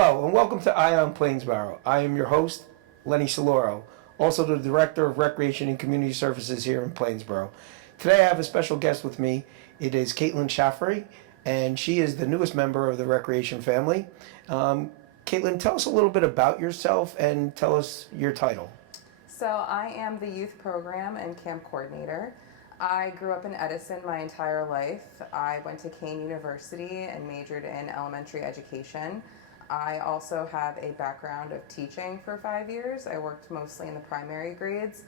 Hello and welcome to Ion Plainsboro. I am your host, Lenny Soloro, also the Director of Recreation and Community Services here in Plainsboro. Today I have a special guest with me. It is Katlyn Shaffery, and she is the newest member of the Recreation family. Katlyn, tell us a little bit about yourself and tell us your title. So I am the youth program and camp coordinator. I grew up in Edison my entire life. I went to Kane University and majored in elementary education. I also have a background of teaching for 5 years. I worked mostly in the primary grades.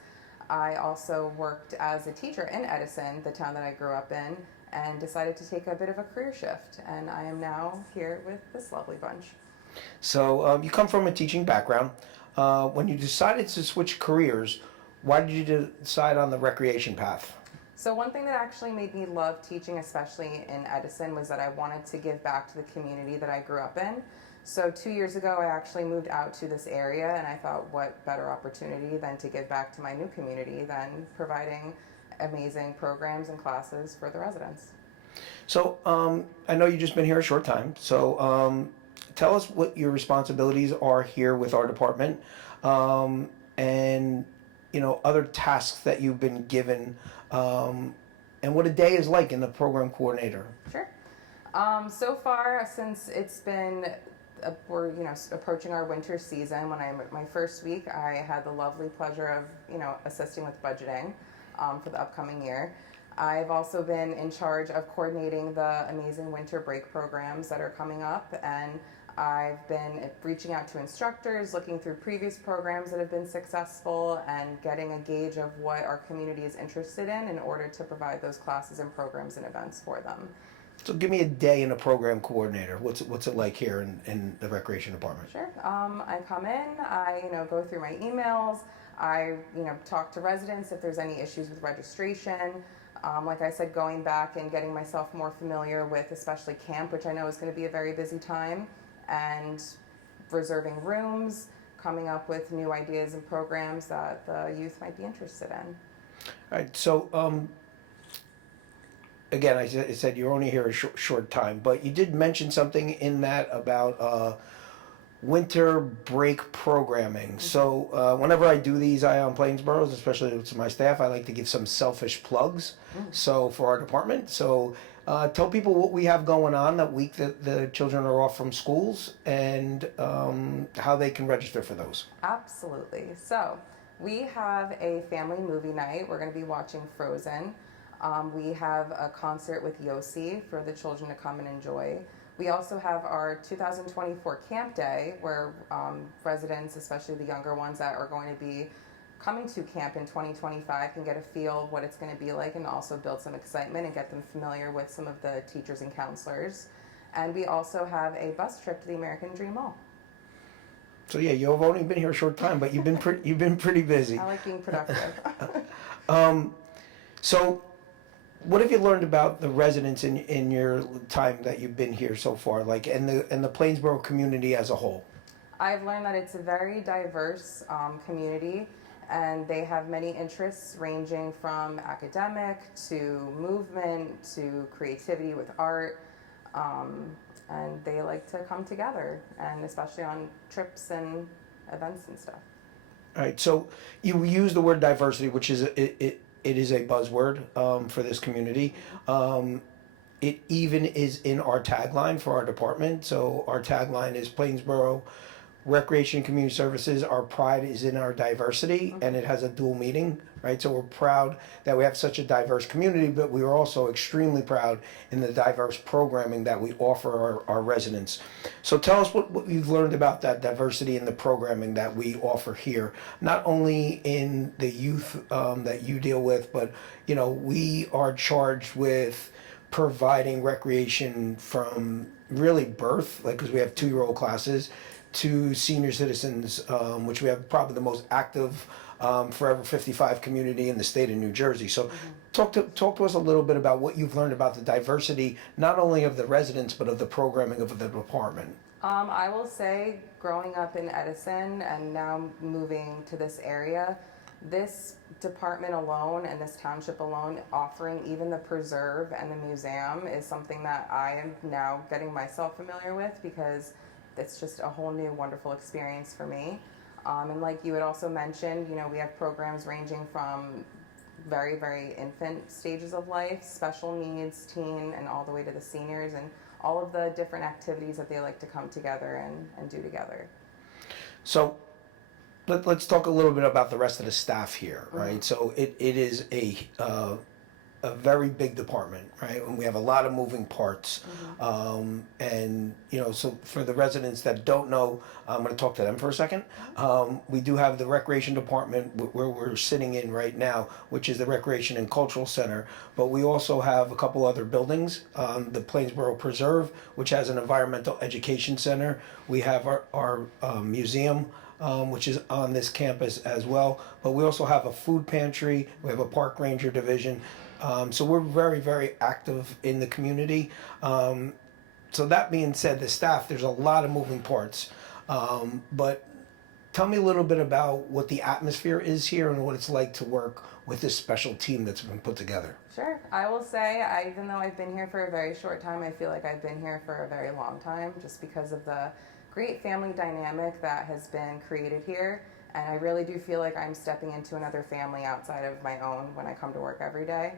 I also worked as a teacher in Edison, the town that I grew up in, and decided to take a bit of a career shift. And I am now here with this lovely bunch. So you come from a teaching background. When you decided to switch careers, why did you decide on the recreation path? So one thing that actually made me love teaching, especially in Edison, was that I wanted to give back to the community that I grew up in. So 2 years ago, I actually moved out to this area, and I thought, what better opportunity than to give back to my new community than providing amazing programs and classes for the residents. So I know you've just been here a short time. So tell us what your responsibilities are here with our department, and other tasks that you've been given, and what a day is like in the program coordinator. Sure. So far, since it's been we're approaching our winter season. When I'm at my first week, I had the lovely pleasure of assisting with budgeting for the upcoming year. I've also been in charge of coordinating the amazing winter break programs that are coming up, and I've been reaching out to instructors, looking through previous programs that have been successful, and getting a gauge of what our community is interested in order to provide those classes and programs and events for them. So give me a day in a program coordinator. What's it like here in the recreation department? Sure. I come in, I go through my emails, I talk to residents if there's any issues with registration. Like I said, going back and getting myself more familiar with especially camp, which I know is going to be a very busy time, and reserving rooms, coming up with new ideas and programs that the youth might be interested in. All right. So again, I said you're only here a short time, but you did mention something in that about winter break programming. Mm-hmm. So whenever I do these Ion Plainsboro, especially to my staff, I like to give some selfish plugs. Mm-hmm. So for our department, so tell people what we have going on that week that the children are off from schools, and how they can register for those. Absolutely. So we have a family movie night. We're going to be watching Frozen. We have a concert with Yossi for the children to come and enjoy. We also have our 2024 Camp Day, where residents, especially the younger ones that are going to be coming to camp in 2025, can get a feel of what it's going to be like and also build some excitement and get them familiar with some of the teachers and counselors. And we also have a bus trip to the American Dream Mall. So yeah, you've only been here a short time, but you've been pretty busy. I like being productive. So what have you learned about the residents in your time that you've been here so far, like and the Plainsboro community as a whole? I've learned that it's a very diverse community, and they have many interests ranging from academic to movement to creativity with art, and they like to come together, and especially on trips and events and stuff. All right, so you use the word diversity, which is it is a buzzword for this community. It even is in our tagline for our department. So our tagline is Plainsboro Recreation and Community Services. Our pride is in our diversity, and it has a dual meaning, right? So we're proud that we have such a diverse community, but we are also extremely proud in the diverse programming that we offer our residents. So tell us what you've learned about that diversity in the programming that we offer here, not only in the youth that you deal with, but we are charged with providing recreation from really birth, like because we have 2-year-old classes, to senior citizens, which we have probably the most active Forever 55 community in the state of New Jersey. So talk to us a little bit about what you've learned about the diversity, not only of the residents, but of the programming of the department. I will say, growing up in Edison and now moving to this area, this department alone and this township alone offering even the preserve and the museum is something that I am now getting myself familiar with, because it's just a whole new wonderful experience for me. And like you had also mentioned, we have programs ranging from very, very infant stages of life, special needs, teen, and all the way to the seniors, and all of the different activities that they like to come together and do together. So let's talk a little bit about the rest of the staff here, right? Mm-hmm. So it is a very big department, right? And we have a lot of moving parts. Mm-hmm. And, so for the residents that don't know, I'm going to talk to them for a second. We do have the recreation department where we're sitting in right now, which is the Recreation and Cultural Center. But we also have a couple other buildings, the Plainsboro Preserve, which has an environmental education center. We have our museum, which is on this campus as well. But we also have a food pantry. We have a park ranger division. So we're very, very active in the community. So that being said, the staff, there's a lot of moving parts. But tell me a little bit about what the atmosphere is here and what it's like to work with this special team that's been put together. Sure. I will say, even though I've been here for a very short time, I feel like I've been here for a very long time just because of the great family dynamic that has been created here. And I really do feel like I'm stepping into another family outside of my own when I come to work every day.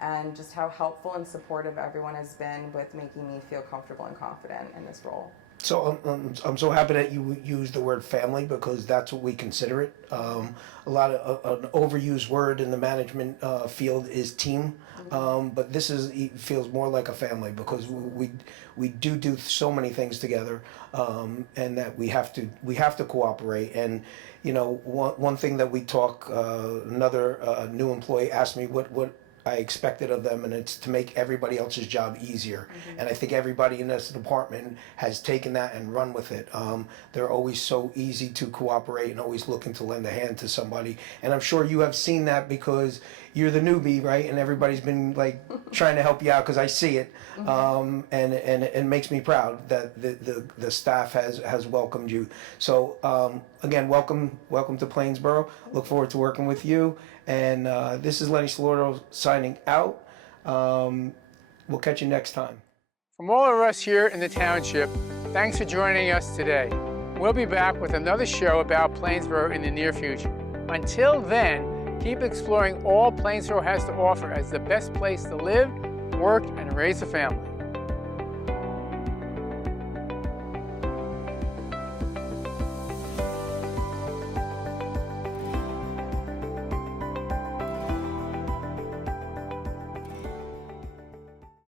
And just how helpful and supportive everyone has been with making me feel comfortable and confident in this role. So I'm so happy that you use the word family because that's what we consider it. A lot of an overused word in the management field is team, but this feels more like a family because we do so many things together, and that we have to cooperate. And one thing that we talk, another new employee asked me what I expected of them, and it's to make everybody else's job easier. Mm-hmm. And I think everybody in this department has taken that and run with it. They're always so easy to cooperate and always looking to lend a hand to somebody. And I'm sure you have seen that because you're the newbie, right? And everybody's been like trying to help you out because I see it. Mm-hmm. And it makes me proud that the staff has welcomed you. So again, welcome to Plainsboro. Look forward to working with you. And this is Lenny Salordo signing out. We'll catch you next time. From all of us here in the township, thanks for joining us today. We'll be back with another show about Plainsboro in the near future. Until then, keep exploring all Plainsboro has to offer as the best place to live, work, and raise a family.